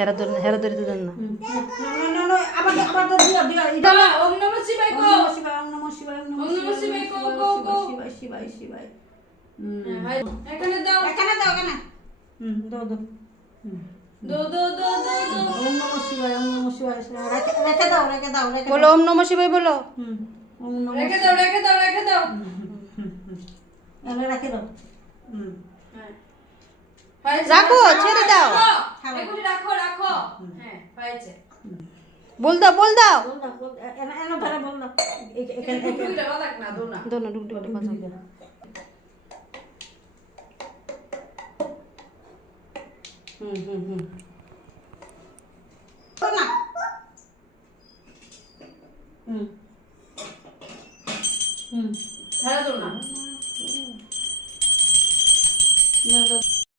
হেরা ধরে তো দেন না। আবার তো দিও দিও দাদা ওম নমঃ শিবায় কো। ওম নমঃ শিবায় ওম নমঃ শিবায় কো কো কো শিবায় শিবায় শিবায়। এখানে দাও এখানে দাও এখানে। দাও দাও। দো দো দো দো দো। ওম নমঃ শিবায় রেখে দাও রেখে দাও রেখে বলো ওম নমঃ শিবায় বলো। ওম নমঃ রেখে দাও রেখে দাও রেখে দাও। এনে রেখে দাও। রাখো, ছেড়ে দাও। এগুলি রাখো রাখো। হ্যাঁ হয়েছে। বল দাও বল দাও এনে এনে ধরে বল দাও। এখানে টুকটুকিটা বাদাক না দো না। দোনো ডুবডুব বাজাও। হুম